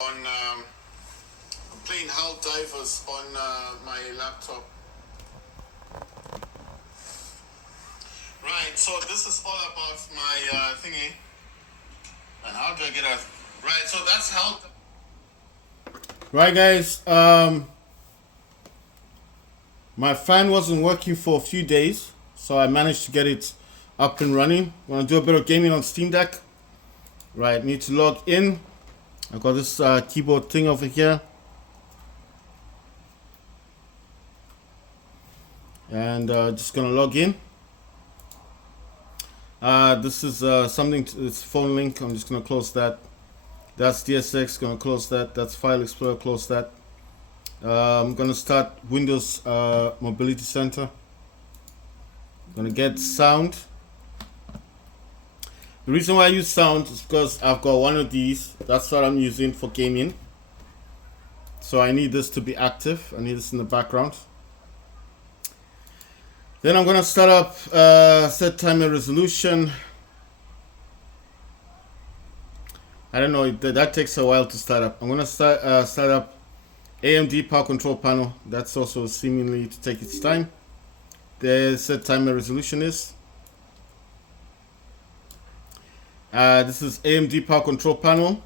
on I'm playing Divers on my laptop. Right, so this is all about my thingy. And how do I get out? Right, so that's how. Right, guys. My fan wasn't working for a few days, so I managed to get it up and running. I'm gonna do a bit of gaming on Steam Deck. Right, need to log in. I got this keyboard thing over here. And just gonna log in. This is something, it's phone link. I'm just gonna close that. That's DSX, gonna close that. That's File Explorer, close that. I'm gonna start Windows Mobility Center. Gonna get sound. The reason why I use sound is because I've got one of these. That's what I'm using for gaming. So I need this to be active. I need this in the background. Then I'm gonna start up set timer resolution. I don't know, that takes a while to start up. I'm gonna start up AMD power control panel. That's also seemingly to take its time. The set timer resolution is. This is AMD power control panel.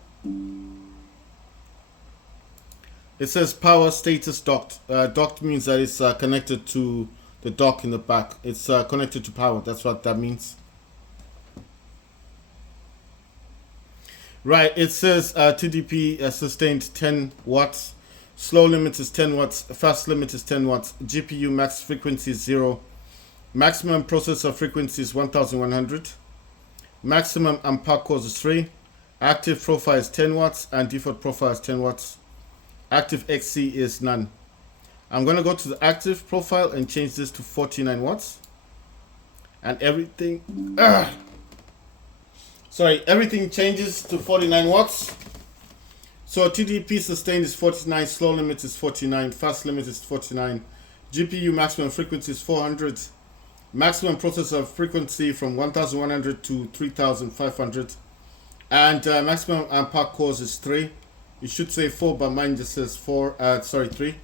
It says power status docked. Docked means that it's connected to the dock in the back. It's connected to power. That's what that means. Right, it says TDP sustained 10 watts. Slow limit is 10 watts. Fast limit is 10 watts. GPU max frequency is 0. Maximum processor frequency is 1100. Maximum ampere cores is 3. Active profile is 10 watts and default profile is 10 watts. Active XC is none. I'm going to go to the active profile and change this to 49 watts. And everything... everything changes to 49 watts. So TDP sustained is 49, slow limit is 49, fast limit is 49. GPU maximum frequency is 400. Maximum processor frequency from 1100 to 3500. And maximum ampere cores is 3. You should say 4, but mine just says 3.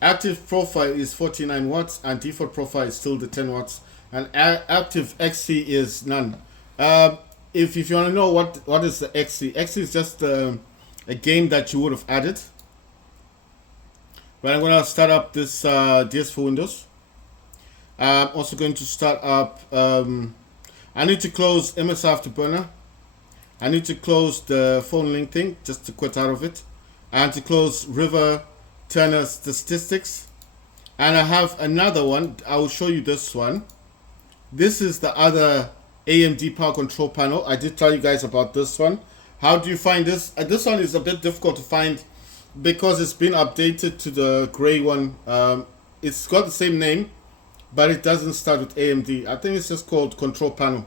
Active profile is 49 watts and default profile is still the 10 watts. And active XC is none. If you want to know what is the XC is just a game that you would have added. But I'm going to start up this DS for Windows. I'm also going to start up, I need to close MS Afterburner. I need to close the phone link thing, just to quit out of it. And to close River Turner Statistics. And I have another one, I will show you this one. This is the other AMD power control panel. I did tell you guys about this one. How do you find this? This one is a bit difficult to find because it's been updated to the gray one. It's got the same name, but it doesn't start with AMD. I think it's just called control panel.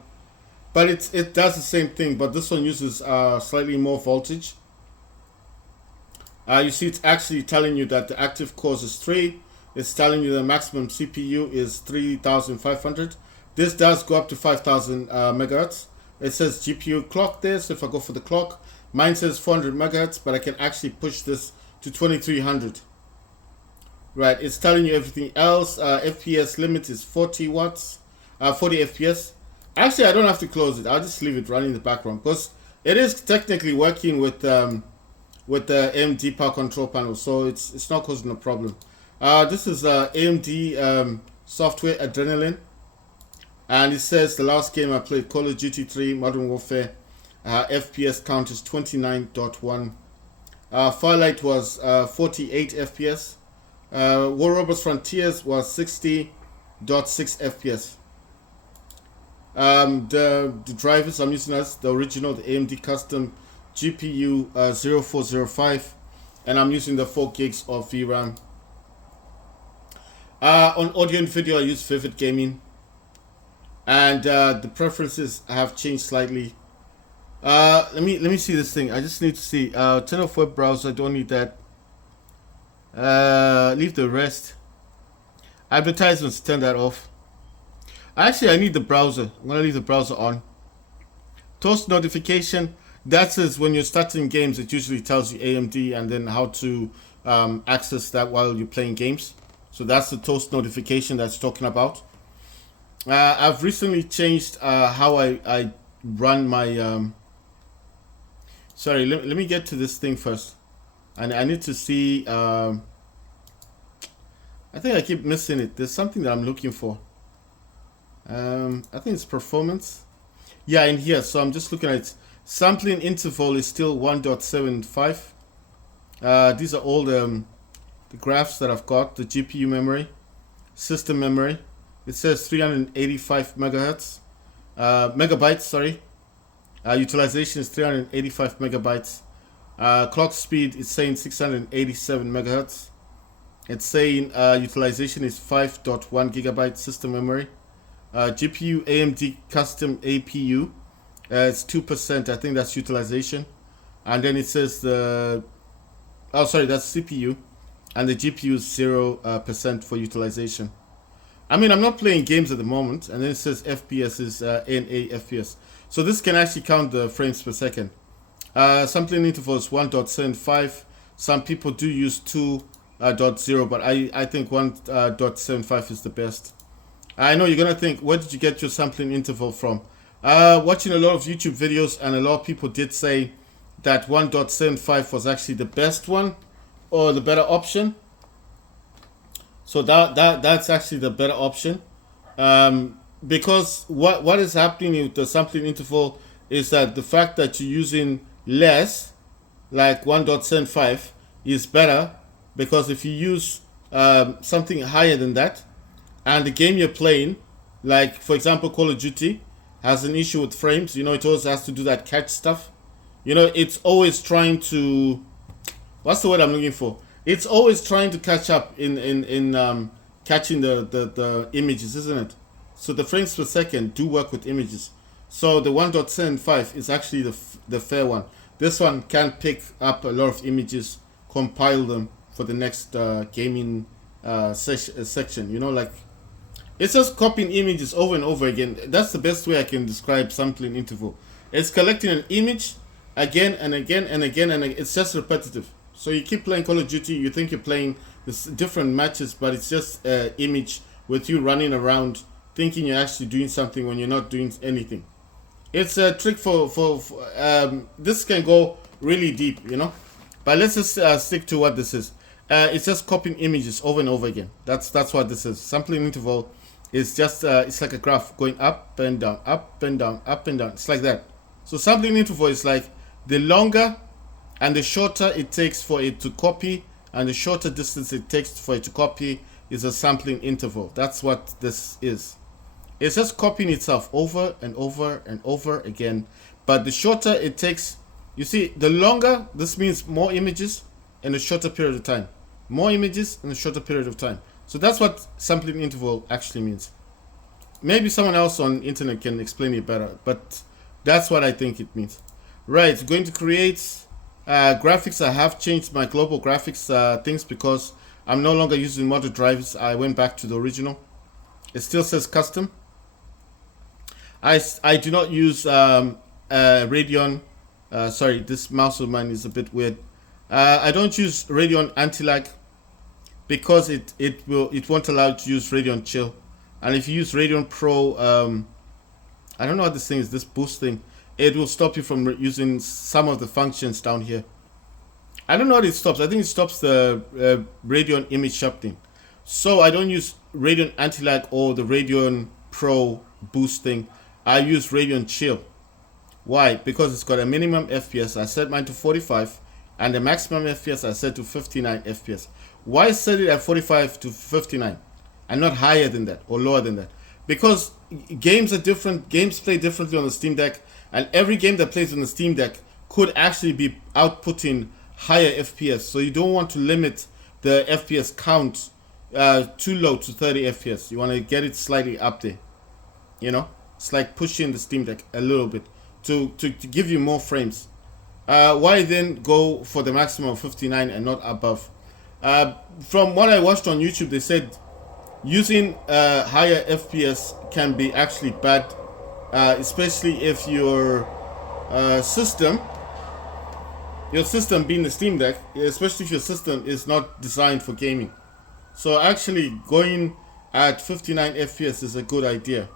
But it does the same thing, but this one uses slightly more voltage. You see it's actually telling you that the active cores is 3. It's telling you the maximum CPU is 3500. This does go up to 5000 megahertz. It says GPU clock there, so if I go for the clock, mine says 400 megahertz, but I can actually push this to 2300. Right, it's telling you everything else. FPS limit is 40 watts, 40 FPS. Actually, I don't have to close it. I'll just leave it running in the background because it is technically working with the AMD power control panel, so it's not causing a problem. This is AMD software Adrenaline. And it says the last game I played, Call of Duty 3 Modern Warfare, FPS count is 29.1. Firelight was 48 FPS. War Robots Frontiers was 60.6 FPS. The drivers I'm using as the original, the AMD custom GPU 0405, and I'm using the 4 gigs of VRAM. On audio and video, I use Vivid Gaming. And the preferences have changed slightly. Let me see this thing. I just need to see. Turn off web browser. I don't need that. Leave the rest. Advertisements. Turn that off. Actually, I need the browser. I'm gonna leave the browser on. Toast notification. That is when you're starting games, it usually tells you AMD and then how to access that while you're playing games. So that's the toast notification that's talking about. I've recently changed how I run my. Sorry, let me get to this thing first. And I need to see. I think I keep missing it. There's something that I'm looking for. I think it's performance. Yeah, in here. So I'm just looking at it. Sampling interval is still 1.75. These are all the graphs that I've got. The GPU memory, system memory. It says 385 megabytes. Sorry. Utilization is 385 megabytes. Clock speed is saying 687 megahertz. It's saying utilization is 5.1 gigabyte system memory. GPU AMD custom APU. It's 2%. I think that's utilization. And then it says that's CPU. And the GPU is 0% for utilization. I mean, I'm not playing games at the moment. And then it says FPS is NA FPS. So this can actually count the frames per second. Sampling interval is 1.75. Some people do use 2.0, but I think 1.75 is the best. I know you're going to think, where did you get your sampling interval from? Watching a lot of YouTube videos, and a lot of people did say that 1.75 was actually the best one or the better option. So that's actually the better option. Because what is happening with the sampling interval is that the fact that you're using less, like 1.75, is better, because if you use something higher than that, and the game you're playing, like for example Call of Duty, has an issue with frames, it always has to do that catch stuff. It's always trying to, what's the word I'm looking for? It's always trying to catch up in catching the images, isn't it? So the frames per second do work with images. So the 1.75 is actually the fair one. This one can pick up a lot of images, compile them for the next gaming section. Like it's just copying images over and over again. That's the best way I can describe sampling interval. It's collecting an image again and again and again, and it's just repetitive. So you keep playing Call of Duty, you think you're playing this different matches, but it's just an image with you running around thinking you're actually doing something when you're not doing anything. It's a trick for this can go really deep, but let's just stick to what this is. It's just copying images over and over again. That's what this is. Sampling interval is just it's like a graph going up and down, up and down, up and down. It's like that. So sampling interval is like the longer and the shorter it takes for it to copy, and the shorter distance it takes for it to copy is a sampling interval. That's what this is. It's just copying itself over and over and over again. But the shorter it takes, you see, the longer, this means more images in a shorter period of time. More images in a shorter period of time. So that's what sampling interval actually means. Maybe someone else on internet can explain it better, but that's what I think it means. Right, going to create graphics. I have changed my global graphics things because I'm no longer using model drivers. I went back to the original. It still says custom. I do not use Radeon. Sorry, this mouse of mine is a bit weird. I don't use Radeon anti-lag because it won't allow you to use Radeon Chill. And if you use Radeon Pro, I don't know what this thing is, this boost thing, it will stop you from using some of the functions down here. I don't know what it stops. I think it stops the Radeon image sharpening. So I don't use Radeon anti-lag or the Radeon Pro boost thing. I use Radeon Chill. Why? Because it's got a minimum FPS. I set mine to 45, and the maximum FPS I set to 59 FPS. Why set it at 45 to 59 and not higher than that or lower than that? Because games are different. Games play differently on the Steam Deck, and every game that plays on the Steam Deck could actually be outputting higher FPS. So you don't want to limit the FPS count too low to 30 FPS. You want to get it slightly up there. It's like pushing the Steam Deck a little bit to give you more frames. Why then go for the maximum of 59 and not above? From what I watched on YouTube, they said using higher FPS can be actually bad, especially if your system your system being the Steam Deck, especially if your system is not designed for gaming. So actually going at 59 FPS is a good idea.